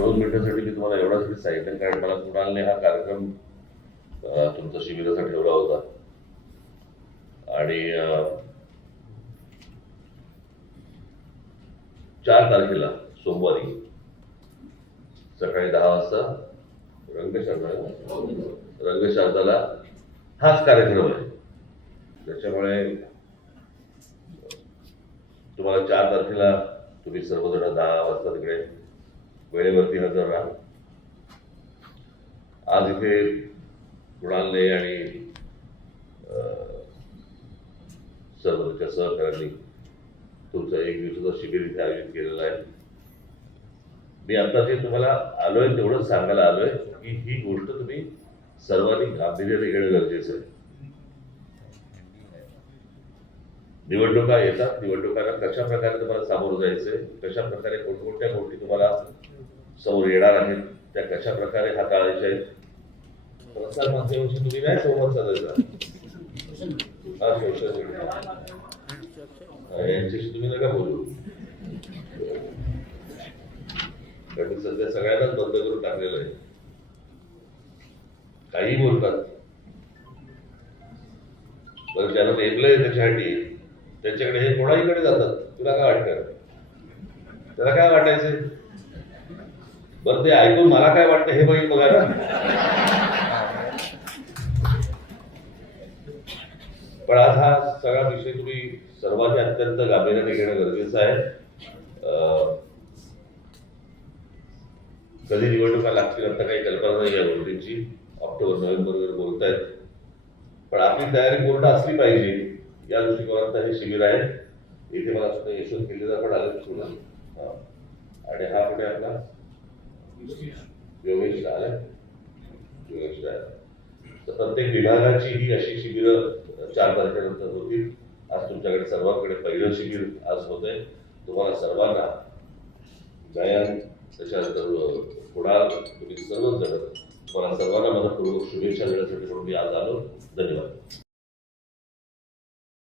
दोन मिनिटासाठी मी तुम्हाला एवढाच सांगितलं कारण मला कुणालने हा कार्यक्रम तुमच्या शिबिराचा ठेवला होता. आणि चार तारखेला सोमवारी सकाळी दहा वाजता रंगशारदा रंगशारदाला हाच कार्यक्रम आहे. त्याच्यामुळे तुम्हाला चार तारखेला तुम्ही सर्वजण दहा वाजता तिकडे वेळेवरती हजर राहा. आज इथे कुणालने आणि अं, सहकाऱ्यांनी तुमचं एक दिवसाचं शिबिर इथे आयोजित केलेलं आहे. मी आता जे तुम्हाला आलोय तेवढंच सांगायला आलोय की ही गोष्ट तुम्ही सर्वांनी गांभीर्याने घेणं गरजेचं आहे. निवडणुका येतात. निवडणुकांना कशा प्रकारे तुम्हाला सामोरं जायचंय? कशा प्रकारे कोणकोणत्या गोष्टी तुम्हाला समोर येणार आहेत? त्या कशा प्रकारे हाताळायच्या आहेत? प्रसार माध्यमाशी तुम्ही नाही संवाद साधायचा? हा, यांच्याशी तुम्ही नका बोलू. कारण सध्या सगळ्यांनाच बंद करून टाकलेलं आहे. काही बोलतात. बरं ज्याला नेमलंय त्याच्यासाठी त्यांच्याकडे हे कोणाहीकडे जातात? तुला काय वाटतं? त्याला काय वाटायचं? बरं ते ऐकून मला काय वाटतं हे बघित बघायला. पण आज हा सगळा विषय तुम्ही सर्वांनी अत्यंत गांभीर्याने घेणं गरजेचं आहे. कधी निवडणुका लागतील आता काही कल्पना नाही या गोष्टींची ऑक्टोबर नोव्हेंबर वगैरे बोलतायत. पण आपली तयारी पूर्ण असली पाहिजे. या दृष्टिकोनात हे शिबिर आहे. इथे मला सुद्धा यशवंत केलेला पण आलं पुन्हा आणि हा पुढे आपला? योगेश आला योगेश राय. तर प्रत्येक विभागाची ही अशी शिबिरं चार तारखेनंतर होतील. आज तुमच्याकडे सर्वांकडे पहिलं शिबिर आज होत आहे तुम्हाला सर्वांना गायन त्याच्यानंतर कुणाल तुम्ही सर्वच जण तुम्हाला सर्वांना मनपूर्वक शुभेच्छा देण्यासाठी म्हणून मी आज आलो. धन्यवाद.